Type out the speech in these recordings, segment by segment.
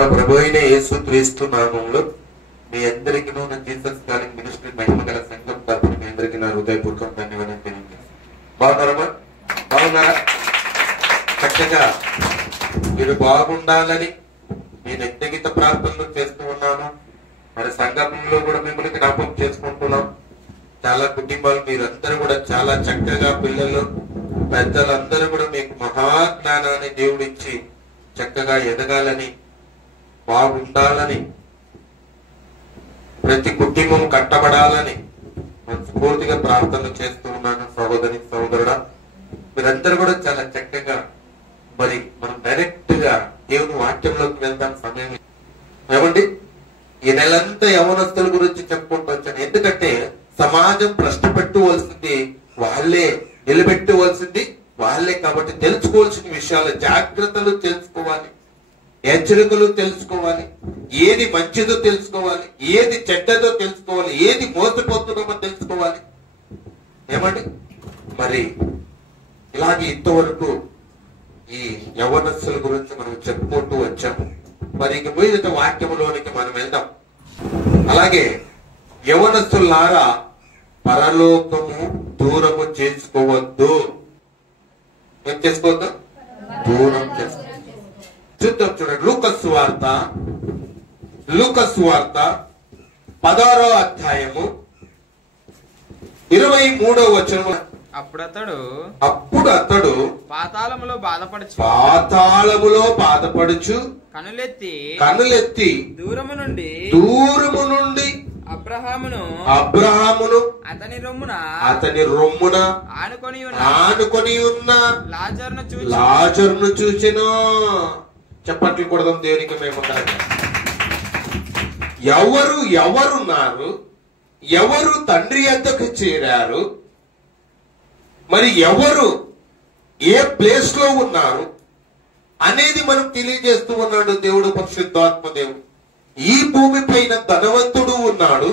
మన ప్రభు అయిన యేసుక్రీస్తు నామములో మీ అందరికీ నా జీసస్ కాలింగ్ మినిస్ట్రీ మహిమగల సంఘం తరపున మీ అందరికీ నా హృదయపూర్వక ధన్యవాదాలు తెలియజేస్తాను. బాగున్నారమ్మా? బాగున్నారా? చక్కగా మీరు బాగుండాలని నేను వ్యక్తిగత ప్రార్థనలు చేస్తూ ఉన్నాను. మరి సంఘంలో కూడా మిమ్మల్ని జ్ఞాపకం చేసుకుంటున్నాం. చాలా కుటుంబాలు మీరందరూ కూడా చాలా చక్కగా పిల్లలు పెద్దలందరూ కూడా మీకు మహాజ్ఞానాన్ని దేవుడిచ్చి చక్కగా ఎదగాలని బాగుండాలని ప్రతి కుటుంబం కట్టబడాలని మనస్ఫూర్తిగా ప్రార్థన చేస్తూ ఉన్నాను. సహోదరి సహోదరుడా, మీరందరూ కూడా చాలా చక్కగా మరి మనం డైరెక్ట్ గా దేవుని వాక్యంలోకి వెళ్తాం. సమయం ఏమండి, ఈ నెలంతా యవనస్తుల గురించి చెప్పుకుంటూ వచ్చాను. ఎందుకంటే సమాజం ప్రశ్న పెట్టుకోవాల్సింది వాళ్ళే, నిలబెట్టుకోవాల్సింది వాళ్ళే. కాబట్టి తెలుసుకోవాల్సిన విషయాలు జాగ్రత్తలు తెలుసుకోవాలి, హెచ్చరికలు తెలుసుకోవాలి, ఏది మంచిదో తెలుసుకోవాలి, ఏది చెడ్డదో తెలుసుకోవాలి, ఏది మోసపోతున్నామో తెలుసుకోవాలి. ఏమండి, మరి ఇలాగే ఇంతవరకు ఈ యవనస్తుల గురించి మనం చెప్పుకుంటూ వచ్చాము. మరి ఇంక మీదట వాక్యములోనికి మనం వెళ్దాం. అలాగే యవనస్తులారా పరలోకము దూరము చేసుకోవద్దు. ఏం చేసుకోవద్దు? దూరం చేసుకోవద్దు. చూద్దాం, చూడండి. లూకాసు వార్త 16వ అధ్యాయము 23వ వచనము. అప్పుడు అతడు పాతాళములో బాధపడుచు కనులెత్తి దూరము నుండి అబ్రహామును అతని రొమ్మున ఆనుకొని ఉన్న లాజరును చూచెను. చెప్పట్లు కొడదాం దేవునికి మేము. ఎవరున్నారు? ఎవరు తండ్రి యొద్దకు చేరారు? మరి ఎవరు ఏ ప్లేస్ లో ఉన్నారు అనేది మనం తెలియజేస్తూ ఉన్నాడు దేవుడు, పరిశుద్ధాత్మ దేవుడు. ఈ భూమి పైన ధనవంతుడు ఉన్నాడు,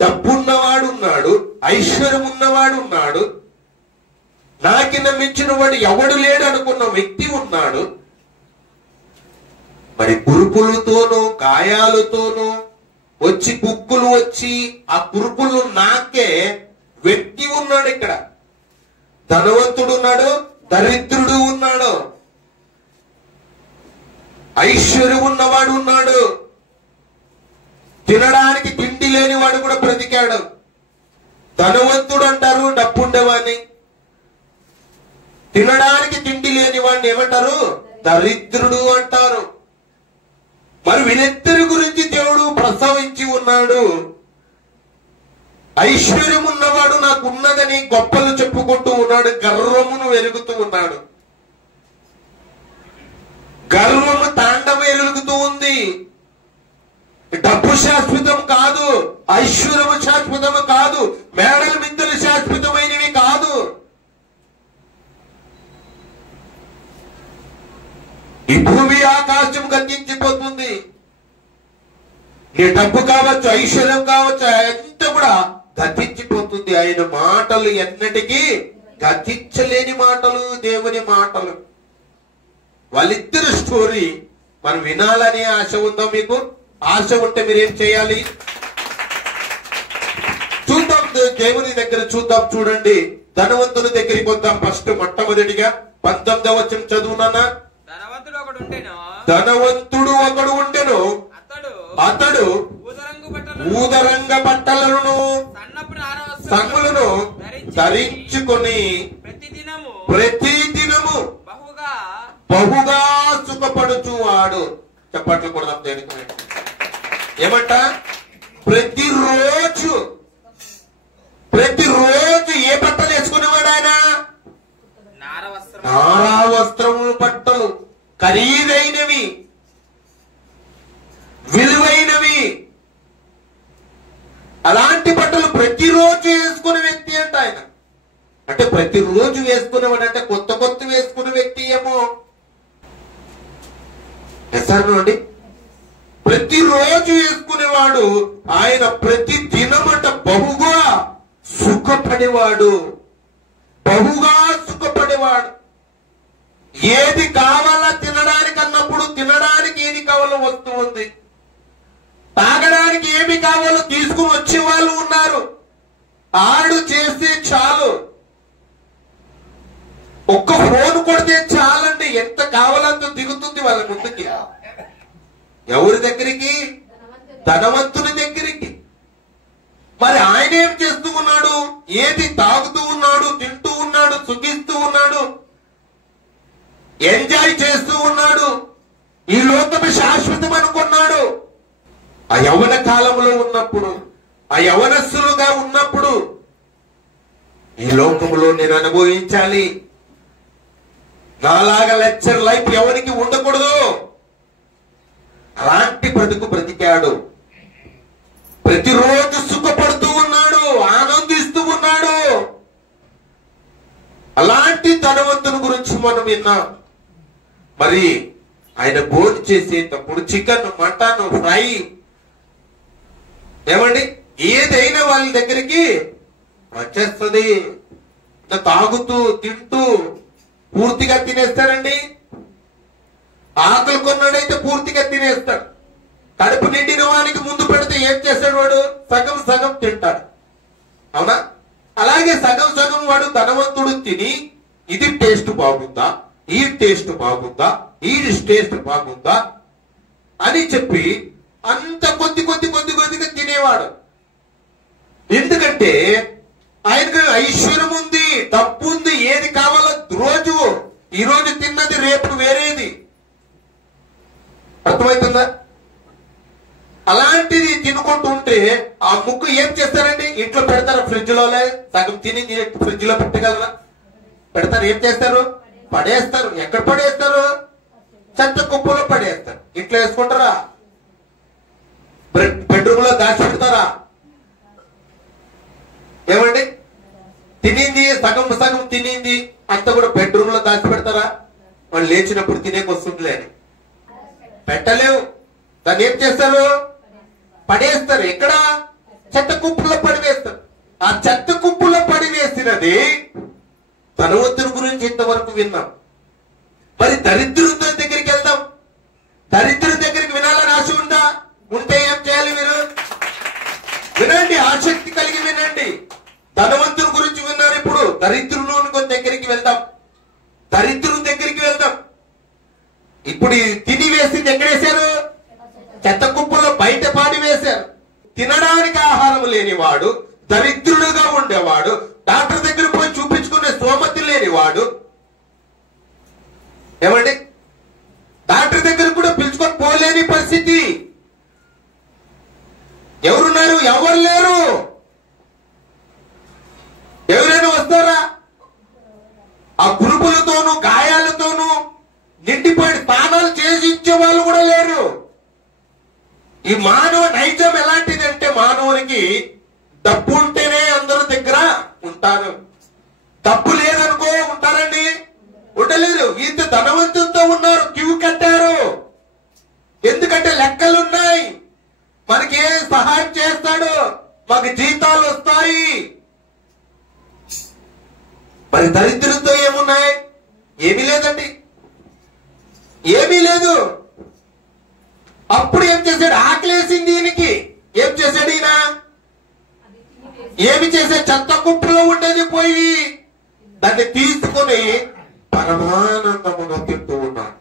డబ్బున్నవాడు ఉన్నాడు, ఐశ్వర్యం ఉన్నవాడు ఉన్నాడు, నాకిన మించిన వాడు ఎవడు లేడు అనుకున్న వ్యక్తి ఉన్నాడు. మరి కురుపులతోనూ గాయాలతోనూ వచ్చి కుక్కులు వచ్చి ఆ కురుపులు నాకే వ్యక్తి ఉన్నాడు. ఇక్కడ ధనవంతుడు ఉన్నాడు, దరిద్రుడు ఉన్నాడు, ఐశ్వర్యం ఉన్నవాడు ఉన్నాడు, తినడానికి తిండి లేని వాడు కూడా బ్రతికాడు. ధనవంతుడు అంటారు డబ్బుండేవాడిని, తినడానికి తిండి లేని వాడిని ఏమంటారు? దరిద్రుడు అంటారు. మరి వీళ్ళిద్దరి గురించి దేవుడు ప్రస్తావించి ఉన్నాడు. ఐశ్వర్యం ఉన్నవాడు నాకు ఉన్నదని గొప్పలు చెప్పుకుంటూ ఉన్నాడు, గర్వమును వెలుగుతూ ఉన్నాడు. గర్వము తాండవం ఎలుగుతూ ఉంది. డబ్బు శాశ్వతం కాదు, ఐశ్వర్యము శాశ్వతము కాదు, మేడల మిద్దలు శాశ్వతమైనవి కాదు. ఈ భూమి ఆకాశం గతించిపోతుంది. నీ డబ్బు కావచ్చు, ఐశ్వర్యం కావచ్చు, ఎంత కూడా గతించిపోతుంది. ఆయన మాటలు ఎన్నటికీ గతించలేని మాటలు, దేవుని మాటలు. వాళ్ళిద్దరు స్టోరీ మనం వినాలని ఆశ ఉందా మీకు? ఆశ ఉంటే మీరేం చేయాలి? చూద్దాం, దేవుని దగ్గర చూద్దాం. చూడండి, ధనవంతుని దగ్గరికి వద్దాం. ఫస్ట్ మొట్టమొదటిగా 19వ వచనం చదువునా. ధనవంతుడు ఒకడు ఉండెను, అతడు ఊదరంగ బట్టలను సన్నులను ధరించుకొని ప్రతిదినము బహుగా సుఖపడుచువాడు. చెప్పట్లు కొడదాం దేనికి. ఏమంట? ప్రతిరోజు ఏ బట్టలు వేసుకునేవాడు ఆయన? నారా వస్త్రములు, బట్టలు ఖరీదైనవి, విలువైనవి. అలాంటి బట్టలు ప్రతిరోజు వేసుకునే వ్యక్తి అంట ఆయన. అంటే ప్రతిరోజు వేసుకునేవాడు అంటే కొత్త వేసుకునే వ్యక్తి ఏమో. అండి, ప్రతిరోజు వేసుకునేవాడు ఆయన. ప్రతి దినమంట బహుగా సుఖపడేవాడు. ఏది కావాలా తినడానికి అన్నప్పుడు తినడానికి ఏది కావాలో వస్తూ ఉంది. తాగడానికి ఏమి కావాలో తీసుకుని వచ్చే వాళ్ళు ఉన్నారు. ఆడు చేస్తే చాలు, ఒక్క ఫోన్ కొడితే చాలండి, ఎంత కావాలంత దిగుతుంది వాళ్ళ ముందుకి. ఎవరి దగ్గరికి? ధనవంతుని దగ్గరికి. మరి ఆయన ఏం చేస్తూ ఉన్నాడు? ఏది తాగుతూ ఉన్నాడు, తింటూ ఉన్నాడు, సుఖిస్తూ ఉన్నాడు, ఎంజాయ్ చేస్తూ ఉన్నాడు. ఈ లోకము శాశ్వతం అనుకున్నాడు. ఆ యవ్వన కాలంలో ఉన్నప్పుడు, ఆ యవ్వనస్తులుగా ఉన్నప్పుడు ఈ లోకంలో నేను అనుభవించాలి, నాలాగా లెక్చర్ లైఫ్ ఎవరికి ఉండకూడదు, అలాంటి బ్రతుకు బ్రతికాడు. ప్రతిరోజు సుఖపడుతూ ఉన్నాడు, ఆనందిస్తూ ఉన్నాడు. అలాంటి ధనవంతుని గురించి మనం విన్నాం. మరి ఆయన భోజనం చేసేటప్పుడు చికెన్, మటన్, ఫ్రై, ఏమండి ఏదైనా వాళ్ళ దగ్గరికి వచ్చేస్తుంది. తాగుతూ తింటూ పూర్తిగా తినేస్తారండి. ఆకలి కొన్నాడైతే పూర్తిగా తినేస్తాడు. కడుపు నిండిన వానికి ముందు పెడితే ఏం చేస్తాడు వాడు? సగం సగం తింటాడు. అవునా? అలాగే సగం సగం వాడు ధనవంతుడు తిని ఇది టేస్ట్ బాగుందా, ఈ టేస్ట్ బాగుందా, ఈ టేస్ట్ బాగుందా అని చెప్పి అంత కొద్దిగా తినేవాడు. ఎందుకంటే ఆయనకు ఐశ్వర్యం ఉంది, డబ్బు ఉంది, ఏది కావాలో రోజు ఈ రోజు తిన్నది రేపు వేరేది. అర్థమవుతుందా? అలాంటిది తినుకుంటూ ఉంటే ఆ ముక్కు ఏం చేస్తారండి? ఇంట్లో పెడతారు, ఫ్రిడ్జ్ లోనే సగం తిని ఫ్రిడ్జ్ లో పెట్టగలరా? పెడతారు. ఏం చేస్తారు? పడేస్తారు. ఎక్కడ పడేస్తారు? చెత్త కుప్పలో పడేస్తారు. ఇంట్లో వేసుకుంటారా? బెడ్రూమ్ లో దాచి పెడతారా? ఏమండి తినింది సగం సగం తినింది అంతా కూడా బెడ్రూమ్ లో దాచి పెడతారా? వాళ్ళు లేచినప్పుడు తినేకి వస్తుందిలే అని పెట్టలేవు. దాన్ని ఏం చేస్తారు? పడేస్తారు. ఎక్కడ? చెత్త కుప్పలో పడివేస్తారు. ఆ చెత్త కుప్పలో పడివేసినది ధనవంతుని గురించి ఇంతవరకు విన్నాం. మరి దరిద్రుడి దగ్గరికి వెళ్దాం. దరిద్రుడి దగ్గరికి వినాలని ఆశ ఉందా? ఉంటే ఏం చేయాలి? మీరు వినండి, ఆసక్తి కలిగి వినండి. ధనవంతుని గురించి విన్నారు. ఇప్పుడు దరిద్రుని దగ్గరికి వెళ్దాం. దరిద్రుని దగ్గరికి వెళ్దాం. ఇప్పుడు తిని వేసింది ఎక్కడేశారు? చెత్త కుప్పలో బయట పాడి వేశారు. తినడానికి ఆహారం లేనివాడు, దరిద్రుడుగా ఉండేవాడు, డాక్టర్ దగ్గర పోయి చూపించుకునే స్తోమతి లేనివాడు, ఏమండి డాక్టర్ దగ్గర కూడా పిలుచుకొని పోలేని పరిస్థితి. ఎవరున్నారు? ఎవరు లేరు. ఎవరైనా వస్తారా? ఆ గురుపులతోనూ గాయాలతోనూ నిండిపోయి స్నానాలు చేయించే వాళ్ళు కూడా లేరు. ఈ మానవ నైజం ఎలాంటిదంటే మానవునికి డబ్బు ఉంటేనే అందరి దగ్గర ఉంటారు. డబ్బు లేదనుకో ఉంటారండి? ఉండలేరు. ఇంత ధనవంతులతో ఉన్నారు, క్యూ కట్టారు. ఎందుకంటే లెక్కలున్నాయి. మనకి ఏ సహాయం చేస్తాడు, మాకు జీతాలు వస్తాయి. మరి దరిద్రులతో ఏమున్నాయి? ఏమీ లేదండి, ఏమీ లేదు. అప్పుడు ఏం చేశాడు? ఆకలేసింది దీనికి. ఏం చేశాడు ఈయన? ఏమి చేసే? చెత్త కుప్పలో ఉండేది పోయి దాన్ని తీసుకుని పరమానందమును తింటూ ఉన్నాడు.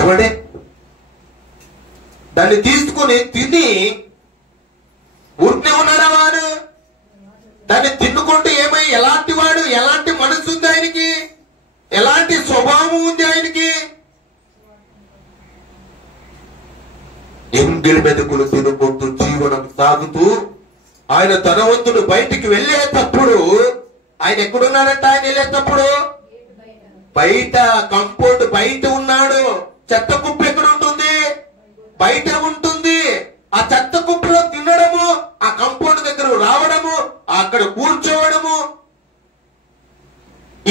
ఎవడే? దాన్ని తీసుకుని తిని ఊరికే ఉన్నాడా వాడు? దాన్ని తిన్నుకుంటూ ఏమై ఎలాంటి వాడు, ఎలాంటి మనసు ఉంది ఆయనకి, ఎలాంటి స్వభావం ఉంది ఆయనకి? ఎంగిలి మెతుకులు తినుకుంటూ జీవనం సాగుతూ ఆయన ధనవంతుడు బయటికి వెళ్ళేటప్పుడు ఆయన ఎక్కడున్నాడంట? ఆయన వెళ్ళేటప్పుడు బయట, కంపౌండ్ బయట ఉన్నాడు. చెత్త కుప్ప ఎక్కడ ఉంటుంది? బయట ఉంటుంది. ఆ చెత్త కుప్పలో తినడము, ఆ కంపౌండ్ దగ్గర రావడము, అక్కడ కూర్చోవడము.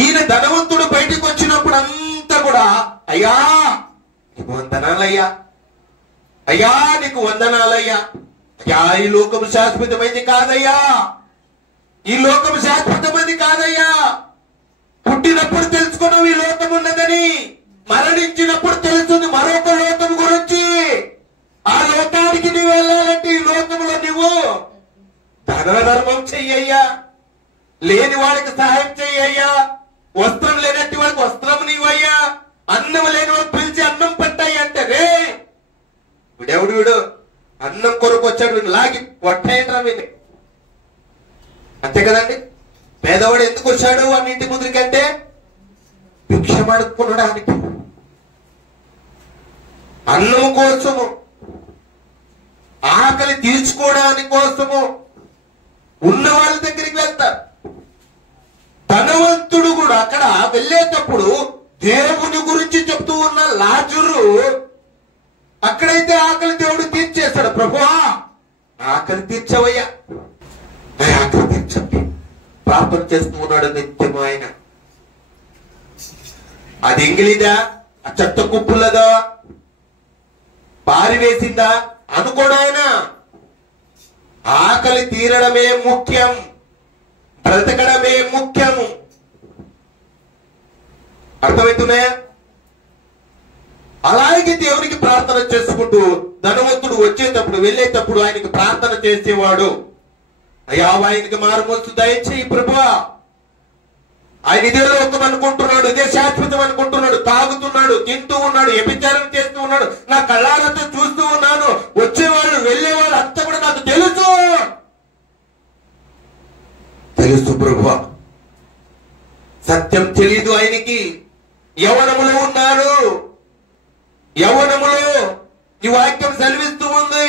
ఈయన ధనవంతుడు బయటికి వచ్చినప్పుడు అంతా కూడా అయ్యా నీకు వందనాలయ్యా, అయ్యా నీకు వందనాలయ్యా, అయ్యా ఈ లోకం శాశ్వతమైంది కాదయ్యా, ఈ లోకం శాశ్వతమైంది కాదయ్యా, పుట్టినప్పుడు తెలుసుకున్నావు ఈ లోకం ఉన్నదని, మరణించినప్పుడు తెలుస్తుంది మరొక లోకం గురించి. ఆ లోకానికి నువ్వు వెళ్ళాలంటే ఈ లోకంలో నువ్వు ధర్మం చెయ్యయ్యా, లేని వాడికి సహాయం చెయ్యయ్యా, వస్త్రం లేనట్టు వాడికి వస్త్రం నీవయ్యా, అన్నం లేని వాడికి పిలిచి అన్నం పట్టాయి అంటే రే వీడెవడు వీడు అన్నం కొరకు వచ్చాడు, వీడు లాగి పొట్టేంట్రా వీడిని. అంతే కదండి. పేదవాడు ఎందుకు వచ్చాడు వాడిని ఇంటి ముందుకంటే భిక్షం అడుక్కొనడానికి, అన్నం కోసము, ఆకలి తీర్చుకోవడానికి కోసము ఉన్న వాళ్ళ దగ్గరికి వెళ్తారు. ధనవంతుడు కూడా అక్కడ వెళ్ళేటప్పుడు దేవుని గురించి చెప్తూ ఉన్న లాజరు అక్కడైతే ఆకలి దేవుడు తీర్చేస్తాడు. ప్రభువా ఆకలి తీర్చవయ్యా, ఆకలి తీర్చండి ప్రార్థన చేస్తూ ఉన్నాడు నిత్యము ఆయన. అది ఎంగిలిదా, ఆ చెత్త కుప్పులదా, పారివేసిందా అనుకోడు ఆయన. ఆకలి తీరడమే ముఖ్యం, బ్రతకడమే ముఖ్యం. అర్థమవుతున్నాయా? అలాగే దేవునికి ప్రార్థన చేసుకుంటూ ధనవంతుడు వచ్చేటప్పుడు వెళ్ళేటప్పుడు ఆయనకి ప్రార్థన చేసేవాడు. అయ్యా ఆయనకి మారుమోస్తు దయచేయి ప్రభువా, ఆయన ఇదే లోకం అనుకుంటున్నాడు, ఇదే శాశ్వతం అనుకుంటున్నాడు, తాగుతున్నాడు, తింటూ ఉన్నాడు, వ్యభిచారం చేస్తూ ఉన్నాడు, నా కళ్ళాలతో చూస్తూ ఉన్నాను, వచ్చేవాళ్ళు వెళ్ళేవాళ్ళు అంతా కూడా నాకు తెలుసు ప్రభువా. సత్యం తెలీదు ఆయనకి. యవ్వనములో ఉన్నారు, యవ్వనములో ఈ వాక్యం సెలవిస్తూ ఉంది.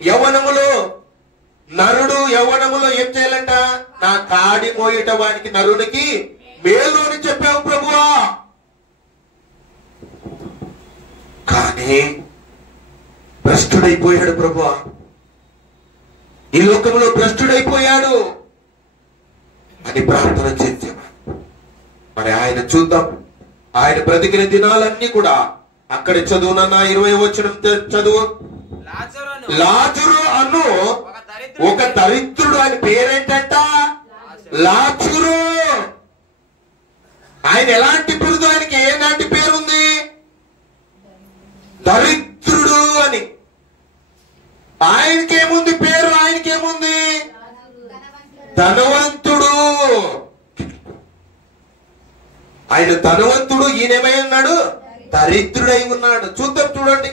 యవ్వనములో నరుడు యవ్వనములో ఏం చేయాలంట? నా కాడి మోయట వానికి నరునికి మేలు అని చెప్పావు ప్రభువా. కానీ భ్రష్టుడైపోయాడు ప్రభువా, ఈ లోకంలో భ్రష్టుడైపోయాడు అని ప్రార్థన చేసేవాడు. మరి ఆయన చూద్దాం, ఆయన బ్రతికిన దినాలన్నీ కూడా అక్కడ చదువునన్న 20వ వచనం చదువు. లాజరు అను ఒక దరిద్రుడు, ఆయన పేరేంటంట? లాజరు. ఆయన ఎలాంటి బిరుదు? ఆయనకి ఏలాంటి పేరుంది? దరిద్రుడు అని. ఆయనకేముంది పేరు? ఆయనకేముంది? ధనవంతుడు. ఆయన ధనవంతుడు, ఈయనేమై ఉన్నాడు? దరిద్రుడై ఉన్నాడు. చూద్దాం, చూడండి.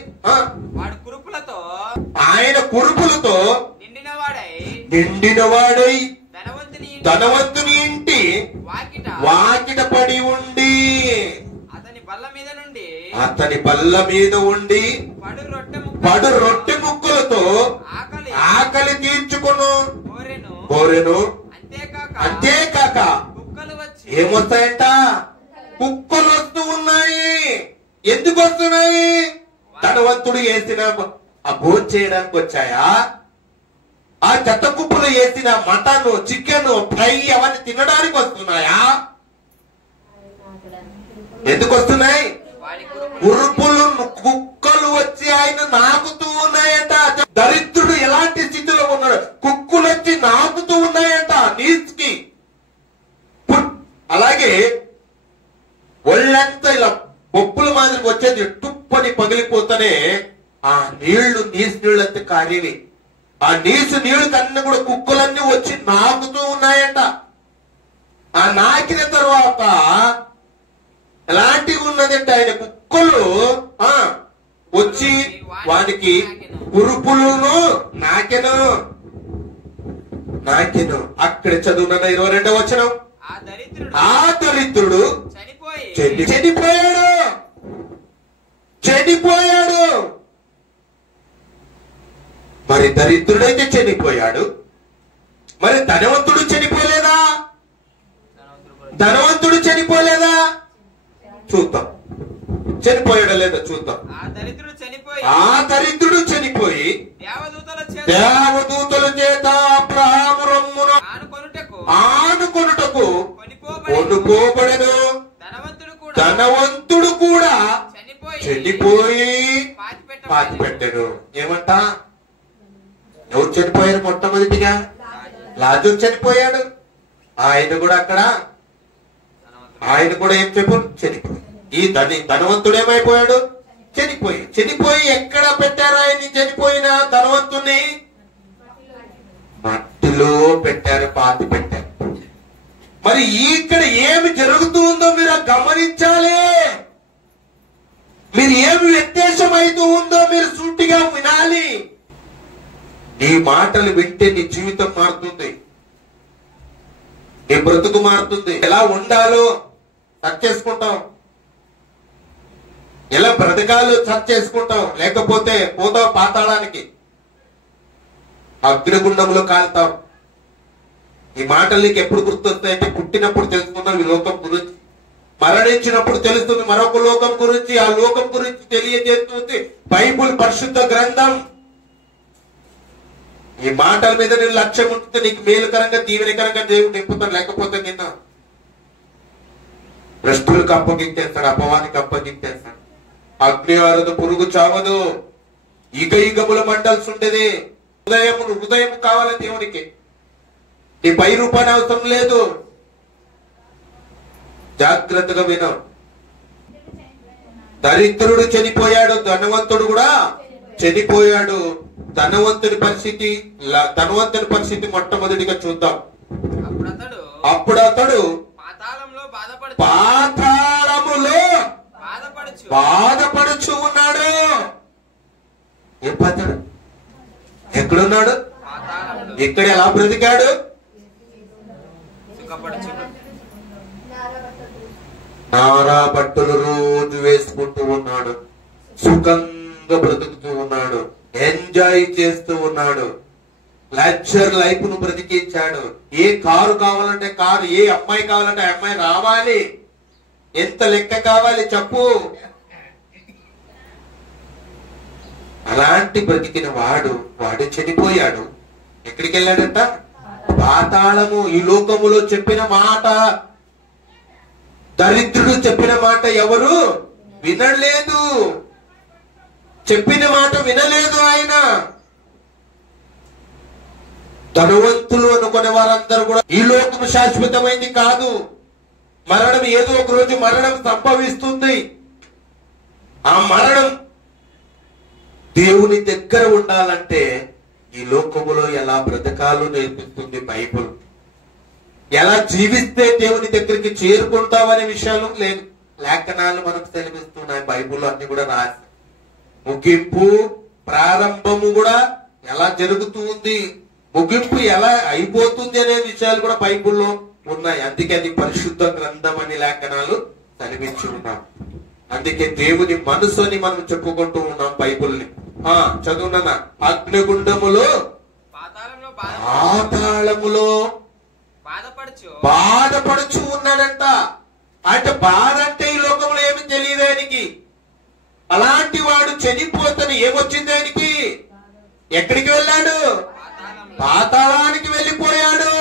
ఆయన కురుపులతో నిండినవాడై ధనవంతుని ఇంటి వాకిట పడి ఉండి అతని బల్ల మీద ఉండి పడు రొట్టె ముక్కలతో ఆకలి తీర్చుకొను కోరెను. అంతేకాక ఏమొస్తాయంట? కుక్కలు వస్తూ ఉన్నాయి. ఎందుకు వస్తున్నాయి? ధనవంతుడు వేసిన ఆ భోజనం చేయడానికి వచ్చాయా? ఆ చెత్త కుప్పలు వేసిన మటన్, చికెన్, ఫ్రై అవన్నీ తినడానికి వస్తున్నాయా? ఎందుకు వస్తున్నాయి? కురుపులు, కుక్కలు వచ్చి ఆయన నాకుతూ ఉన్నాయంట. దరిద్రుడు ఎలాంటి స్థితిలో ఉన్నాడు? కుక్కలు వచ్చి నాకుతూ ఉన్నాయంట నీస్కి. అలాగే ఒళ్ళంతా ఇలా బొప్పుల మాదిరి వచ్చేది, టుప్పని పగిలిపోతానే ఆ నీళ్లు, నీసు నీళ్ళంతా కారేవి. ఆ నీసు నీళ్లు కన్నా కూడా కుక్కలన్నీ వచ్చి నాకుతూ ఉన్నాయంట. ఆ నాకిన తర్వాత ఎలాంటివి ఉన్నదంటే ఆయన కుక్కలు వచ్చి వానికి కురుపులను నాకెను. అక్కడ చదువున్న 22వ వచనం. ఆ దరిద్రుడు చనిపోయాడు. మరి దరిద్రుడైతే చనిపోయాడు, మరి ధనవంతుడు చనిపోలేదా? ధనవంతుడు చనిపోలేదా? చూద్దాం, చనిపోయాడా లేదా చూద్దాం. ఆ దరిద్రుడు చనిపోయి దేవదూతల చేత అబ్రహాము రొమ్మును ఆనుకొనుటకు కొనుకోబడెను. ధనవంతుడు కూడా చనిపోయి పాతి పెట్టాడు. ఏమంట? ఎవరు చనిపోయారు? మొట్టమొదటిగా లాజరు చనిపోయాడు. ఆయన కూడా అక్కడ, ఆయన కూడా ఏం చెప్పు? చనిపోయాడు. ఈ ధనవంతుడు ఏమైపోయాడు? చనిపోయి ఎక్కడ పెట్టారు ఆయన్ని? చనిపోయిన ధనవంతుని మట్టిలో పెట్టారు, పాతి పెట్టారు. మరి ఇక్కడ ఏమి జరుగుతుందో మీరు గమనించాలి. మీరు ఏమి వ్యత్యాసం అవుతూ ఉందో మీరు సూటిగా వినాలి. నీ మాటలు వింటే నీ జీవితం మారుతుంది, నీ బ్రతుకు మారుతుంది. ఎలా ఉండాలో సర్చ్ చేసుకుంటాం, ఎలా బ్రతకాలో సర్చ్ చేసుకుంటాం. లేకపోతే పోతావు పాతాళానికి, అగ్నిగుండంలో కాలుతాం. ఈ మాటలు నీకు ఎప్పుడు గుర్తొస్తాయంటే పుట్టినప్పుడు తెలుసుకున్నావు ఈ లోకం గురించి, మరణించినప్పుడు తెలుస్తుంది మరొక లోకం గురించి. ఆ లోకం గురించి తెలియజేస్తుంది బైబుల్, పరిశుద్ధ గ్రంథం. ఈ మాటల మీద నేను లక్ష్యం ఉంటుంది, నీకు మేలుకరంగా దీవెనకరంగా దేవుడు నింపుతాడు. లేకపోతే నిన్న భ్రష్టులకు అప్పగించేస్తాడు, అపవానికి అప్పగించేస్తాడు. అగ్ని ఆరదు, పురుగు చావదు, యుగముల మండాల్సి ఉండేది. హృదయం కావాలి దేవునికి. నీ 10 రూపాయలు అవసరం లేదు. జాగ్రత్తగా విను. దరిద్రుడు చనిపోయాడు, ధనవంతుడు కూడా చనిపోయాడు. ధనవంతుని పరిస్థితి మొట్టమొదటిగా చూద్దాం. అప్పుడు అతడు పాతాళములో బాధపడుచు ఉన్నాడు. ఏ పాతాడు? ఎక్కడున్నాడు? ఇక్కడ ఎలా బ్రతికాడు? నారా బట్టలు రోజు వేసుకుంటూ ఉన్నాడు, సుఖంగా బ్రతుకుతూ ఉన్నాడు, ఎంజాయ్ చేస్తూ ఉన్నాడు, లగ్జర్ లైఫ్ ను బ్రతికించాడు. ఏ కారు కావాలంటే కారు, ఏ అమ్మాయి కావాలంటే అమ్మాయి రావాలి. ఎంత లెక్క కావాలి చెప్పు? అలాంటి బ్రతికిన వాడు చనిపోయాడు. ఎక్కడికి వెళ్ళాడంట? పాతాళము. ఈ లోకములో చెప్పిన మాట, దరిద్రుడు చెప్పిన మాట ఎవరు వినలేదు. చెప్పిన మాట వినలేదు ఆయన. ధనవంతులు అనుకునే వారందరూ కూడా ఈ లోకం శాశ్వతమైంది కాదు. మరణం ఏదో ఒక రోజు మరణం సంభవిస్తుంది. ఆ మరణం దేవుని దగ్గర ఉండాలంటే ఈ లోకములో ఎలా బ్రతకాలో నేర్పిస్తుంది బైబుల్. ఎలా జీవిస్తే దేవుని దగ్గరికి చేరుకుంటామనే విషయాలు లేఖనాలు మనకు తెలిపిస్తున్నాయి. బైబుల్లో అన్ని కూడా రాసి, ముగింపు ప్రారంభము కూడా ఎలా జరుగుతుంది, ముగింపు ఎలా అయిపోతుంది అనే విషయాలు కూడా బైబుల్లో ఉన్నాయి. అందుకే అది పరిశుద్ధ గ్రంథం అని లేఖనాలు కనిపించి ఉన్నాం. అందుకే దేవుని మనసు అని మనం చెప్పుకుంటూ ఉన్నాం బైబుల్ని. చదువునా? అగ్నిగుండములో పాతాళములో బాధపడుచు ఉన్నాడంట. అంటే బాధ అంటే ఈ లోకంలో ఏమి తెలియదు ఆయనకి. అలాంటి వాడు చనిపోతని ఏమొచ్చింది ఆయనకి? ఎక్కడికి వెళ్ళాడు? పాతాళానికి వెళ్ళిపోయాడు.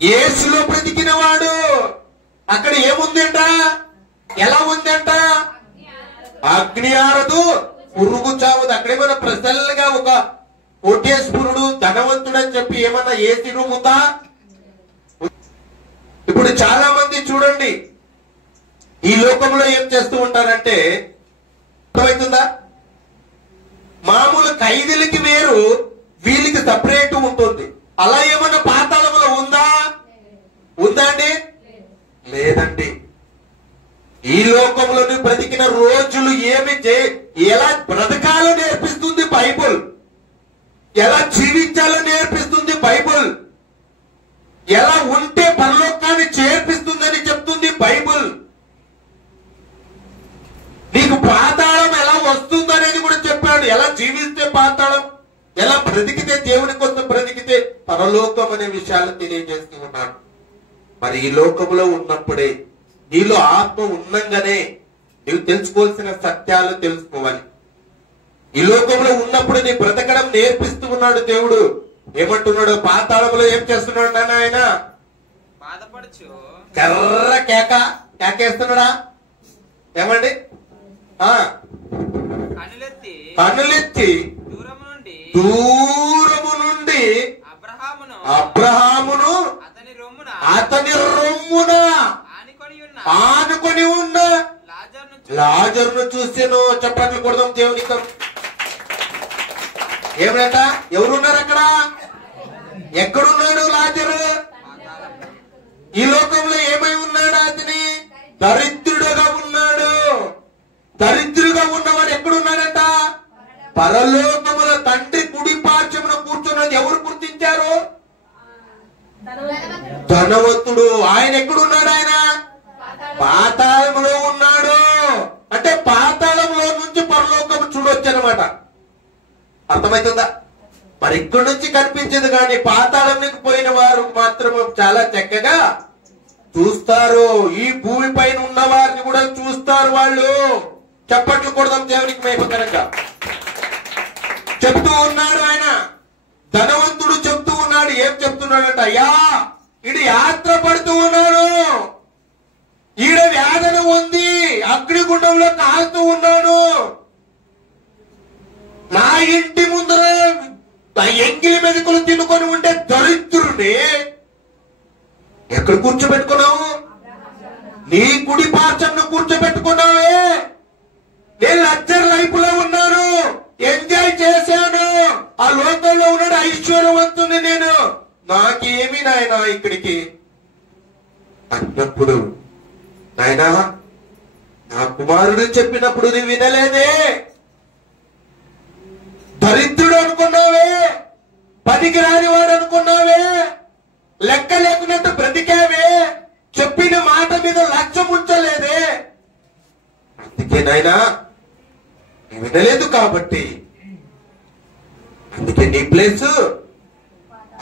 యేసులో బ్రతికిన వాడు అక్కడ ఏముందంట? ఎలా ఉందంట? అగ్ని ఆరదు, పురుగు చావదు. అక్కడేమన్నా ప్రజలుగా ఒక కోటేశ్వరుడు ధనవంతుడు అని చెప్పి ఏమన్నా ఏసీ రూమ్ ఉందా? ఇప్పుడు చాలా మంది చూడండి ఈ లోకంలో ఏం చేస్తూ ఉంటారంటే, అర్థమవుతుందా? మామూలు ఖైదీలకి వేరు, వీళ్ళకి సపరేట్ ఉంటుంది. అలా ఏమన్నా పాతాళంలో ఉందా? ఉందా అండి? లేదండి. ఈ లోకంలో బ్రతికిన రోజులు ఎలా బ్రతకాలో నేర్పిస్తుంది బైబుల్. ఎలా జీవించాలో నేర్పిస్తుంది బైబుల్. ఎలా ఉంటే పరలోకాన్ని చేర్పిస్తుందని చెప్తుంది బైబుల్. నీకు పాతాళం ఎలా వస్తుంది అనేది కూడా చెప్పాడు. ఎలా జీవిస్తే పాతాళం, ఎలా బ్రతికితే దేవుని కోసం బ్రతికితే పరలోకం అనే విషయాలు తెలియజేస్తూ ఉన్నాడు. మరి ఈ లోకంలో ఉన్నప్పుడే, నీలో ఆత్మ ఉన్నంగానే నీవు తెలుసుకోవాల్సిన సత్యాలు తెలుసుకోవాలి. ఈ లోకంలో ఉన్నప్పుడు నీ బ్రతకడం నేర్పిస్తూ ఉన్నాడు దేవుడు. ఏమంటున్నాడు? పాతాళంలో ఏం చేస్తున్నాడు నాన్న ఆయన? కర్ర కేకేస్తున్నాడా? ఏమండి? కనులెత్తి దూరము నుండి అబ్రహామును అతని రొమ్మున ఆనుకొని లాజరును చూసాను. చప్పట్లు కొడదాం దేవునికి. ఏమిట? ఎవరున్నారు అక్కడ? ఎక్కడున్నాడు లాజరు? ఈ లోకంలో ఏమై ఉన్నాడు అతని? దరిద్రుడుగా ఉన్నాడు. దరిద్రుడుగా ఉన్నవాడు ఎక్కడున్నాడట? పరలోకముల తండ్రి కుడి పార్శ్వమున కూర్చున్నది ఎవరు గుర్తించారు? ధనవంతుడు. ఆయన ఎక్కడున్నాడు? ఆయన పాతాళంలో ఉన్నాడు. అంటే పాతాళంలో నుంచి పరలోకము చూడొచ్చు అనమాట. అర్థమవుతుందా? మరి ఇక్కడి నుంచి కనిపించదు, కానీ పాతాళంలోకి పోయిన వారు మాత్రం చాలా చక్కగా చూస్తారు. ఈ భూమి పైన ఉన్న వారిని కూడా చూస్తారు వాళ్ళు. చప్పట్లు కొడదాం దేవునికి మహిమకరంగా. చెప్తూ ఉన్నాడు ఆయన. ధనవంతుడు చెప్తూ ఉన్నాడు. ఏం చెప్తున్నాడట? అయ్యా, ఈడు యాత్ర పడుతూ ఉన్నాడు. ఈడ వేదన ఉంది. అగ్నిగుండంలో కాలుతూ ఉన్నాడు. నా ఇంటి ముందర ఎంగిలి మెతుకులు తినుకొని ఉండే దరిద్రుడిని ఎక్కడ కూర్చోబెట్టుకున్నావు? నీ కుడి పార్శ్వంలో కూర్చోబెట్టుకున్నావే. నేను లగ్జరీ లైఫ్ లో ఉన్నాను, ఎంజాయ్ చేశాను, ఆ లోకంలో ఉన్నాడు ఐశ్వర్యవంతుని నేను, నాకేమి నాయనా ఇక్కడికి అన్నప్పుడు, నాయనా నా కుమారుడు చెప్పినప్పుడు నువ్వు వినలేదే. దరిద్రుడు అనుకున్నావే, పనికి రానివాడు అనుకున్నావే, లెక్క లేకున్నట్టు బ్రతికావే, చెప్పిన మాట మీద లక్ష్యం ఉంచలేదే. అందుకే నాయనా నువ్వు వినలేదు కాబట్టి, అందుకే నీ ప్లేస్